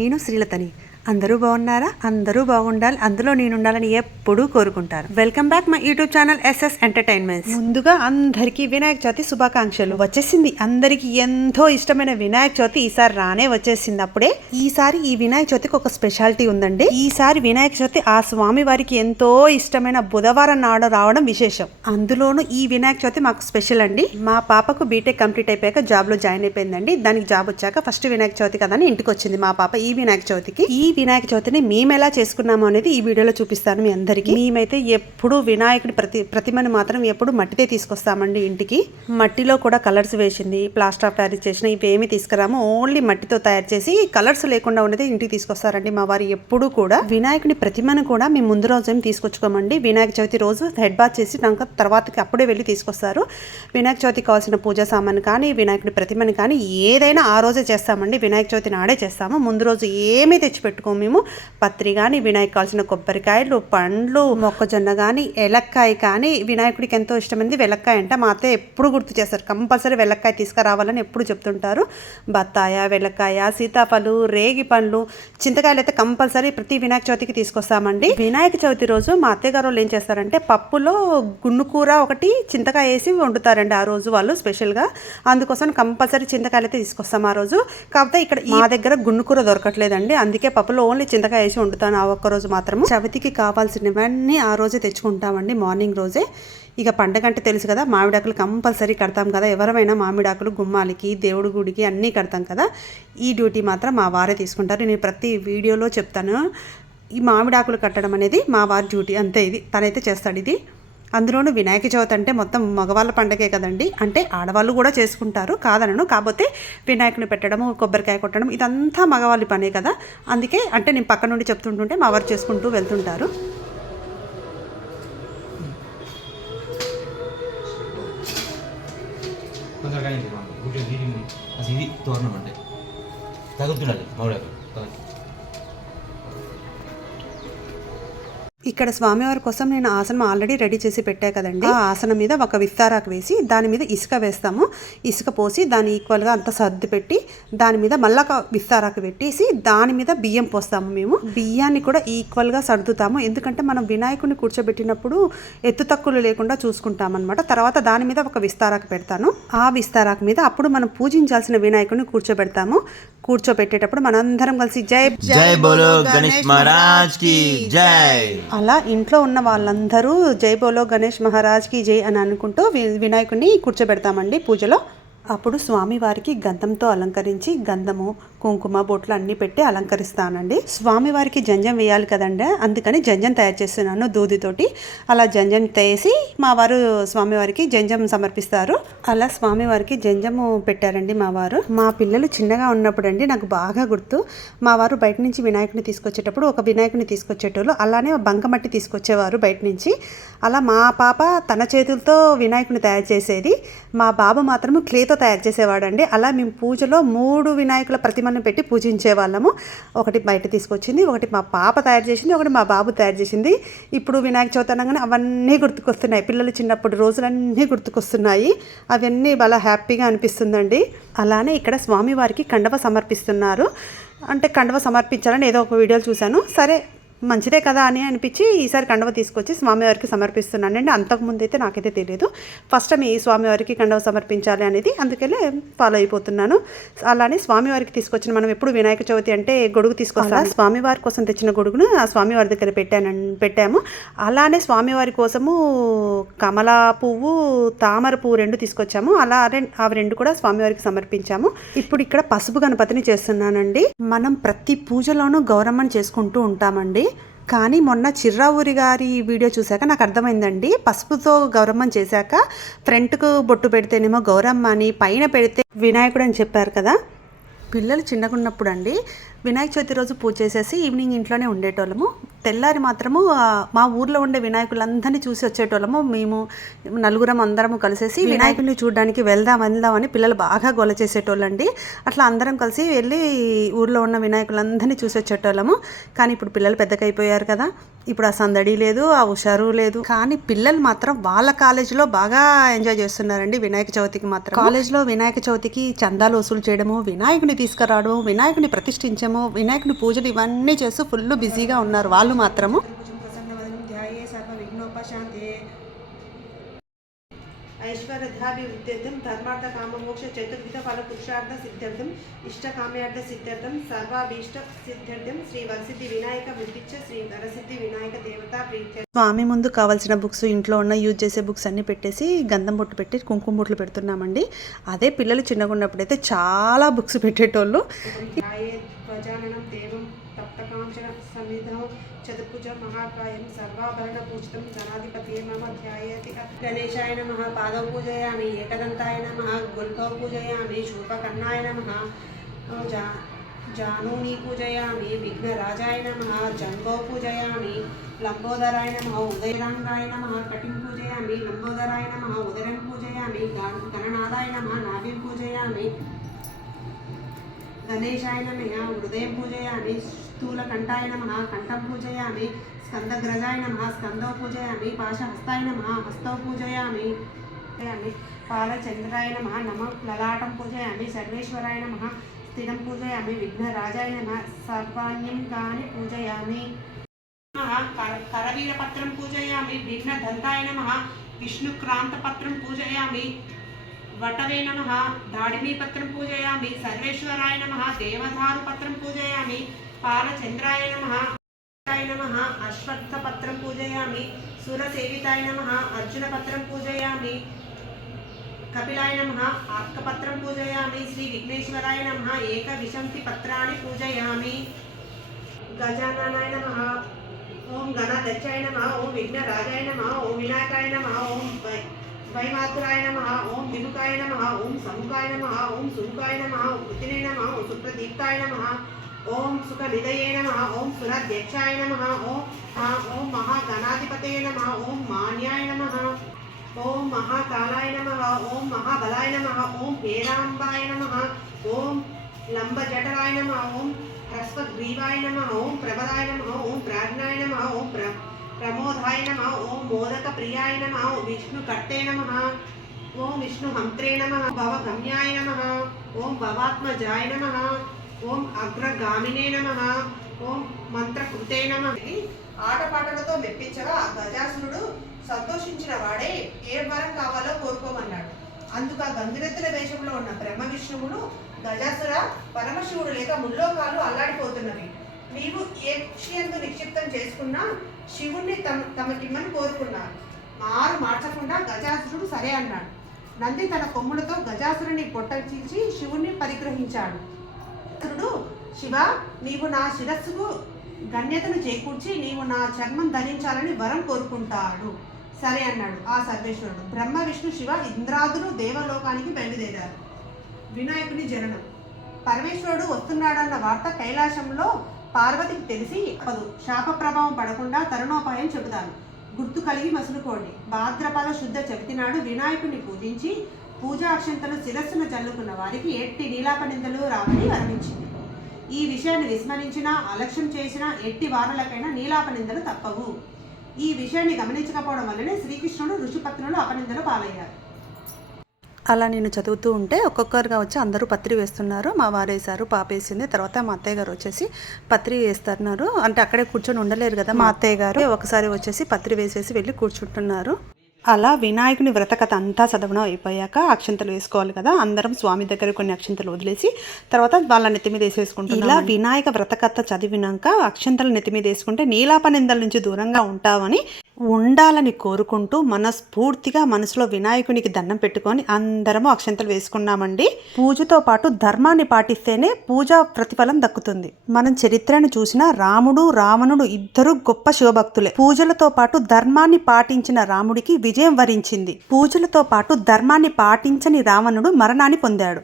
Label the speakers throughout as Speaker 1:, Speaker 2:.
Speaker 1: నేను శ్రీలతని. అందరూ బాగున్నారా? అందరూ బాగుండాలి. అందులో నేను ఉండాలని ఎప్పుడూ కోరుకుంటారు welcome back my YouTube channel SS entertainment ముందుగా అందరికీ వినాయక చవితి శుభాకాంక్షలు. వచ్చేసింది. అందరికీ ఎంతో ఇష్టమైన వినాయక చవితి ఈసారి రానే వచ్చేసింది. అప్పుడే ఈసారి ఈ వినాయక చవితికి ఒక స్పెషాలిటీ ఉందండి. ఈసారి వినాయక చవితి ఆ స్వామి వారికి ఎంతో ఇష్టమైన బుధవారం నాడు రావడం విశేషం. అందులోనూ ఈ వినాయక చవితి మాకు స్పెషల్ అండి. మా పాపకు బీటెక్ కంప్లీట్ అయిపోయాక జాబ్లో జాయిన్ అయిపోయిందండి. దానికి జాబ్ వచ్చాక ఫస్ట్ వినాయక చవితి కదా అని ఇంటికి వచ్చింది మా పాప ఈ వినాయక చవితికి. ఈ వినాయక చవితిని మేము ఎలా చేసుకున్నాము అనేది ఈ వీడియోలో చూపిస్తాను మీ అందరికీ. మేమైతే ఎప్పుడు వినాయకుడి ప్రతి ప్రతిమని మాత్రం ఎప్పుడు మట్టితే తీసుకొస్తామండి ఇంటికి. మట్టిలో కూడా కలర్స్ వేసింది ప్లాస్టర్ ఆఫ్ ప్యారిస్ చేసిన ఇవేమి తీసుకురాము. ఓన్లీ మట్టితో తయారు చేసి కలర్స్ లేకుండా ఉన్నది ఇంటికి తీసుకొస్తారండి మా వారు ఎప్పుడు కూడా. వినాయకుడి ప్రతిమను కూడా మేము ముందు రోజు ఏం తీసుకొచ్చుకోమండి. వినాయక చవితి రోజు హెడ్ బాత్ చేసి నాకు తర్వాతకి అప్పుడే వెళ్ళి తీసుకొస్తారు. వినాయక చవితికి కావాల్సిన పూజా సామాన్ కానీ వినాయకుడి ప్రతిమని కానీ ఏదైనా ఆ రోజే చేస్తామండి. వినాయక చవితి నాడే చేస్తాము. ముందు రోజు ఏమీ తెచ్చి పెట్టుకోము మేము. పత్రి కానీ వినాయకు కావాల్సిన కొబ్బరికాయలు పండ్లు మొక్కజొన్న కానీ ఎలక్కాయ కానీ వినాయకుడికి ఎంతో ఇష్టమైంది. వెలక్కాయ అంటే మా అత్తయ్య ఎప్పుడు గుర్తు చేస్తారు. కంపల్సరీ వెలక్కాయ తీసుకురావాలని ఎప్పుడు చెప్తుంటారు. బత్తాయ వెలక్కాయ సీతాఫలు రేగి పండ్లు చింతకాయలు అయితే కంపల్సరీ ప్రతి వినాయక చవితికి తీసుకొస్తామండి. వినాయక చవితి రోజు మా అత్తయ్య గారు వాళ్ళు ఏం చేస్తారంటే పప్పులో గున్ను కూర ఒకటి చింతకాయ వేసి వండుతారండి ఆ రోజు వాళ్ళు స్పెషల్గా. అందుకోసం కంపల్సరీ చింతకాయలు అయితే తీసుకొస్తాం ఆ రోజు. కాకపోతే ఇక్కడ మా దగ్గర గున్ను కూర దొరకట్లేదండి. అందుకే పప్పు పప్పులో ఓన్లీ చింతకాయ వేసి వండుతాను. ఆ ఒక్క రోజు మాత్రం చవితికి కావాల్సినవన్నీ ఆ రోజే తెచ్చుకుంటామండి మార్నింగ్ రోజే. ఇక పండగ అంటే తెలుసు కదా మామిడాకులు కంపల్సరీ కడతాం కదా. ఎవరైనా మామిడాకులు గుమ్మాలకి దేవుడి గుడికి అన్నీ కడతాం కదా. ఈ డ్యూటీ మాత్రం మా వారే తీసుకుంటారు. నేను ప్రతి వీడియోలో చెప్తాను. ఈ మామిడాకులు కట్టడం అనేది మా వారి డ్యూటీ. అంతే ఇది. తనైతే చేస్తాడు ఇది. అందులోనూ వినాయక చవితి అంటే మొత్తం మగవాళ్ళ పండగే కదండి. అంటే ఆడవాళ్ళు కూడా చేసుకుంటారు కాదనను. కాకపోతే వినాయకుని పెట్టడము కొబ్బరికాయ కొట్టడం ఇదంతా మగవాళ్ళ పనే కదా. అందుకే అంటే నేను పక్క నుండి చెప్తుంటుంటే మా వారు చేసుకుంటూ వెళ్తుంటారు.
Speaker 2: తొందరగా ఇది తోరణం అంటే.
Speaker 1: ఇక్కడ స్వామివారి కోసం నేను ఆసనం ఆల్రెడీ రెడీ చేసి పెట్టా కదండి. ఆ ఆసనం మీద ఒక విస్తారాకు వేసి దాని మీద ఇసుక వేస్తాము. ఇసుక పోసి దాన్ని ఈక్వల్గా అంత సర్ది పెట్టి దాని మీద మళ్ళా ఒక విస్తారాకు పెట్టేసి దాని మీద బియ్యం పోస్తాము మేము. బియ్యాన్ని కూడా ఈక్వల్గా సర్దుతాము. ఎందుకంటే మనం వినాయకుడిని కూర్చోబెట్టినప్పుడు ఎత్తు తక్కువలు లేకుండా చూసుకుంటాం అనమాట తర్వాత దాని మీద ఒక విస్తారాకు పెడతాను. ఆ విస్తారాకు మీద అప్పుడు మనం పూజించాల్సిన వినాయకుడిని కూర్చోబెడతాము. కూర్చోబెట్టేటప్పుడు మనందరం కలిసి జై
Speaker 2: జై బోలో గణేష్ మహారాజ్కి జై.
Speaker 1: అలా ఇంట్లో ఉన్న వాళ్ళందరూ జై బోలో గణేష్ మహారాజ్కి జై అని అనుకుంటూ వినాయకుడిని కూర్చోబెడతామండి పూజలో. అప్పుడు స్వామివారికి గంధంతో అలంకరించి గంధము కుంకుమ బొట్లు అన్నీ పెట్టి అలంకరిస్తానండి. స్వామివారికి జంజం వేయాలి కదండి. అందుకని జంజం తయారు చేస్తున్నాను దూదితోటి. అలా జంజం తీసి మా వారు స్వామివారికి జంజం సమర్పిస్తారు. అలా స్వామివారికి జంజము పెట్టారండి మా వారు. మా పిల్లలు చిన్నగా ఉన్నప్పుడు అండి నాకు బాగా గుర్తు. మా వారు బయట నుంచి వినాయకుని తీసుకొచ్చేటప్పుడు ఒక వినాయకుని తీసుకొచ్చేటోళ్ళు. అలానే బంకమట్టి తీసుకొచ్చేవారు బయట నుంచి. అలా మా పాప తన చేతులతో వినాయకుని తయారు చేసేది. మా బాబు మాత్రము క్లేతో తయారు చేసేవాడండి. అలా మేము పూజలో మూడు వినాయకుల ప్రతిమ ప్రతిమను పెట్టి పూజించే వాళ్ళము. ఒకటి బయట తీసుకొచ్చింది ఒకటి మా పాప తయారు చేసింది ఒకటి మా బాబు తయారు చేసింది. ఇప్పుడు వినాయక చవితి అనగానే అవన్నీ గుర్తుకొస్తున్నాయి. పిల్లలు చిన్నప్పుడు రోజులన్నీ గుర్తుకొస్తున్నాయి. అవన్నీ బాగా హ్యాపీగా అనిపిస్తుందండి. అలానే ఇక్కడ స్వామివారికి కండవ సమర్పిస్తున్నారు. అంటే కండవ సమర్పించాలని ఏదో ఒక వీడియోలు చూశాను. సరే మంచిదే కదా అని అనిపించి ఈసారి కండవ తీసుకొచ్చి స్వామివారికి సమర్పిస్తున్నానండి అంతకుముందు అయితే నాకైతే తెలియదు ఫస్ట్ టైం ఈ స్వామివారికి కండవ సమర్పించాలి అనేది అందుకనే ఫాలో అయిపోతున్నాను. అలానే స్వామివారికి తీసుకొచ్చిన మనం ఎప్పుడు వినాయక చవితి అంటే గొడుగు తీసుకొస్తాం. స్వామివారి కోసం తెచ్చిన గొడుగును ఆ స్వామివారి దగ్గర పెట్టాను పెట్టాము. అలానే స్వామివారి కోసము కమల పువ్వు తామర పువ్వు రెండు తీసుకొచ్చాము. అలా అవి రెండు కూడా స్వామివారికి సమర్పించాము. ఇప్పుడు ఇక్కడ పసుపు గణపతిని చేస్తున్నానండి. మనం ప్రతి పూజలోనూ గౌరమ్మని చేసుకుంటూ ఉంటామండి. కానీ మొన్న చిర్రావూరి గారి వీడియో చూశాక నాకు అర్థమైందండి. పసుపుతో గౌరమ్మని చేశాక ఫ్రంట్కు బొట్టు పెడితేనేమో గౌరమ్మ అని పైన పెడితే వినాయకుడు అని చెప్పారు కదా. పిల్లలు చిన్నగా ఉన్నప్పుడు అండి వినాయక చవితి రోజు పూజ చేసేసి ఈవినింగ్ ఇంట్లోనే ఉండేటోళ్ళము.
Speaker 3: తెల్లారి మాత్రము మా ఊర్లో ఉండే వినాయకులందరినీ చూసి వచ్చేటోళ్ళము. మేము నలుగురం అందరము కలిసేసి వినాయకుడిని చూడడానికి వెళ్దాం వెళ్దాం అని పిల్లలు బాగా గొల చేసేటోళ్ళండి. అట్లా అందరం కలిసి వెళ్ళి ఊర్లో ఉన్న వినాయకులందరినీ చూసి వచ్చేటోళ్ళము. కానీ ఇప్పుడు పిల్లలు పెద్దగా అయిపోయారు కదా. ఇప్పుడు ఆ సందడి లేదు ఆ హుషారు లేదు. కానీ పిల్లలు మాత్రం వాళ్ళ కాలేజీలో బాగా ఎంజాయ్ చేస్తున్నారండి వినాయక చవితికి మాత్రం కాలేజ్లో వినాయక చవితికి చందాలు వసూలు చేయడము వినాయకుని తీసుకురావడం వినాయకుని ప్రతిష్ఠించము వినాయకుని పూజలు ఇవన్నీ చేస్తూ ఫుల్ బిజీగా ఉన్నారు వాళ్ళు. మాత్రము. ఐశ్వర్యధాభివృద్ధ్యర్థం ధర్మార్థ కామమోక్ష చతుర్విధ ఫల పురుషార్థ సిద్ధ్యర్థం ఇష్టకామ్యార్థ సిద్ధ్యర్థం సర్వాభీష్ట సిద్ధ్యర్థం శ్రీ వరసిద్ధి వినాయక బుద్ధిచ్చ శ్రీ వరసిద్ధి వినాయక దేవతా ప్రీత్య స్వామి ముందు కావాల్సిన బుక్స్ ఇంట్లో ఉన్న యూజ్ చేసే బుక్స్ అన్ని పెట్టేసి గంధం బొట్టు పెట్టి కుంకుమ బొట్లు పెడుతున్నామండి. అదే పిల్లలు చిన్నగా ఉన్నప్పుడైతే చాలా బుక్స్ పెట్టేటోళ్ళు. ధ్వజాననం దేవం తప్తకాంచన సన్నిధం చతుర్భుజ మహాకాయం సర్వాభరణ పూజితం గణాధిపతి మమ ధ్యాయతి గణేశాయ నమ పాదం పూజయామి ఏకదంతాయ నమ గుల్కౌ పూజయామి శూపకర్ణాయ నమ జా జానూని పూజయామి విఘ్నరాజాయ నమ జంగౌ పూజయామి లంబోదరాయ నమ ఉదయరాంగాయ నమ కటిం పూజయామి లంబోదరాయ నమ ఉదరం పూజయామి గణనాథాయ నమ నాభిం పూజయామి గణేశాయ నమ హృదయం పూజయామి స్థూలకంఠాయ నమ కంఠం పూజయామి స్కందగ్రజాయ నమ స్కందౌ పూజయామి పాశహస్తాయ నమ హస్తౌ పూజయామి పాలచంద్రాయ నమ నమ లలాటం పూజయామి సర్వేశ్వరాయ నమ స్థిరం పూజయామి విఘ్నరాజాయ నమ సర్వాణ్యం కాని పూజయామి. కరవీరపత్రం పూజయామి భిన్నదంతాయ నమ విష్ణుక్రాంతపత్రం పూజయామి వటవే నమ దాడిమీపత్రం పూజయామి సర్వేశ్వరాయ నమ దేవధారుపత్రం పూజయామి పాలచంద్రాయ నమ నమ అశ్వత్థపత్రం పూజయామి సురసేవితాయ నమ అర్జునపత్రం పూజయామి కపిలాయ నమ ఆర్కపత్రం పూజయామి శ్రీ విఘ్నేశ్వరాయ నమ ఏకవిశంతి పత్రాన్ని పూజయామి గజాననాయ నమ ఓం గణాధ్యక్షాయ నమ ఓం విఘ్నరాజాయ నమ ఓం వినాయకాయ నమ ఓం వైమాతురాయ నమ ఓం విముఖాయ నమ ఓం సముఖాయ నమ ఓం సుముఖాయ నమ ఓం వృతినే నమ ఓం సుప్రదీప్తాయ నమ ఓం సుఖ నిదయే నమ ఓం సురాధ్యక్షాయ నమ ఓం ఓం మహాగణాధిపతయ నమ ఓం మాన్యాయ నమ ఓం మహాకాలాయ నమ ఓం మహాబలాయ నమ ఓం పేరాంబాయ నమ ఓం లంబజఠరాయ నమ ఓం హ్రస్వగ్రీవాయ నమ ఓం ప్రబలాయ నమ ఓం ప్రాజ్ఞాయ నమ ఓం ప్ర ప్రమోదాయ నమ ఓం మోదక ప్రియాయ నమ ఓం విష్ణు కట్టే నమ ఓం విష్ణు హంత్రే నమ భవగమ్యాయ నమ ఓం భవాత్మజాయ నమ ఓం అగ్రగామినే నమ. ఓం మంత్రకృతే నమ. ఆటపాటలతో మెప్పించగా ఆ గజాసురుడు సంతోషించిన వాడే ఏ వరం కావాలో కోరుకోమన్నాడు. అందుకు ఆ గంగిరెద్దుల వేషంలో ఉన్న బ్రహ్మ విష్ణువును గజాసుర పరమశివుడు లేక ముల్లోకాలు అల్లాడిపోతున్నవి. నీవు ఏ విషయంతో నిక్షిప్తం చేసుకున్నా శివుణ్ణి తమ తమకిమ్మని కోరుకున్నారు మారు మార్చకుండా గజాసురుడు సరే అన్నాడు. నంది తన కొమ్ములతో గజాసురుని పొట్ట శివుణ్ణి పరిగ్రహించాడు. గజాసురుడు శివ నీవు నా శిరస్సుకు గణ్యతను చేకూర్చి నీవు నా చర్మం ధరించాలని వరం కోరుకుంటాడు. సరే అన్నాడు ఆ సర్వేశ్వరుడు. బ్రహ్మ విష్ణు శివ ఇంద్రాదులు దేవలోకానికి బయలుదేరారు. వినాయకుని జననం. పరమేశ్వరుడు వస్తున్నాడన్న వార్త కైలాసంలో పార్వతికి తెలిసి అదు శాప ప్రభావం పడకుండా తరుణోపాయం చెబుతాను. గుర్తు కలిగి మసులుకోండి. భాద్రపద శుద్ధ చవితి నాడు వినాయకుని పూజించి పూజా అక్షంతలు శిరస్సును చల్లుకున్న వారికి ఎట్టి నీలాపనిందలు రావని వరమించింది. ఈ విషయాన్ని విస్మరించినా అలక్ష్యం చేసినా ఎట్టి వారులకైనా నీలాపనిందలు తప్పవు. ఈ విషయాన్ని గమనించకపోవడం వల్లనే శ్రీకృష్ణుడు ఋషిపత్నులు అపనిందలు పాలయ్యారు. అలా నేను చదువుతూ ఉంటే ఒక్కొక్కరుగా వచ్చి అందరూ పత్రి వేస్తున్నారు. మా వారు వేశారు పాప వేసింది తర్వాత మా అత్తయ్య గారు వచ్చేసి పత్రి వేస్తున్నారు. అంటే అక్కడే కూర్చొని ఉండలేరు కదా మా అత్తయ్య గారు. ఒకసారి వచ్చేసి పత్రి వేసేసి వెళ్ళి కూర్చుంటున్నారు. అలా వినాయకుని వ్రతకథ అంతా చదవడం అయిపోయాక అక్షంతలు వేసుకోవాలి కదా అందరం స్వామి దగ్గర కొన్ని అక్షంతలు వదిలేసి తర్వాత వాళ్ళ నెత్తి మీద వేసేసుకుంటాం ఇలా వినాయక వ్రతకథ చదివినాక అక్షంతలు నెత్తి మీద వేసుకుంటే నీలాపనిందల నుంచి దూరంగా ఉంటామని ఉండాలని కోరుకుంటూ మనస్ఫూర్తిగా మనసులో వినాయకునికి దండం పెట్టుకొని అందరము అక్షంతలు వేసుకున్నామండి. పూజతో పాటు ధర్మాన్ని పాటిస్తేనే పూజ ప్రతిఫలం దక్కుతుంది. మనం చరిత్రను చూసిన రాముడు రావణుడు ఇద్దరు గొప్ప శివభక్తులే. పూజలతో పాటు ధర్మాన్ని పాటించిన రాముడికి విజయం వరించింది. పూజలతో పాటు ధర్మాన్ని పాటించని రావణుడు మరణాన్ని పొందాడు.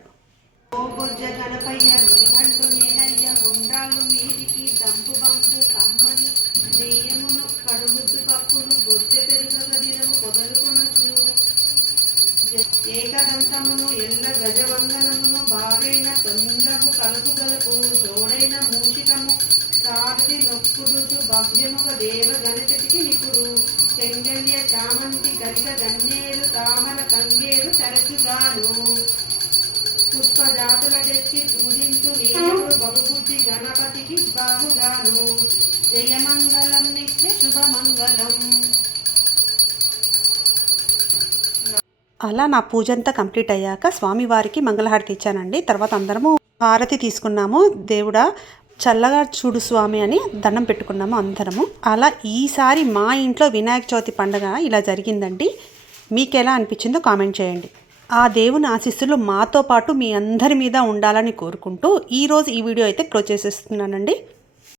Speaker 1: తరచుగాను పుష్పజాతుల తెచ్చి పూజించు నేను బహుబుద్ధి గణపతికి బాగుగాను జయమంగళం నిత్య శుభమంగళం. అలా నా పూజ అంతా కంప్లీట్ అయ్యాక స్వామివారికి మంగళహారతి ఇచ్చానండి. తర్వాత అందరము హారతి తీసుకున్నాము. దేవుడా చల్లగా చూడు స్వామి అని దండం పెట్టుకున్నాము అందరము. అలా ఈసారి మా ఇంట్లో వినాయక చవితి పండగ ఇలా జరిగిందండి. మీకు ఎలా అనిపించిందో కామెంట్ చేయండి. ఆ దేవుని ఆశీస్సులు మాతో పాటు మీ అందరి మీద ఉండాలని కోరుకుంటూ ఈరోజు ఈ వీడియో అయితే క్లోజ్ చేసేస్తున్నానండి.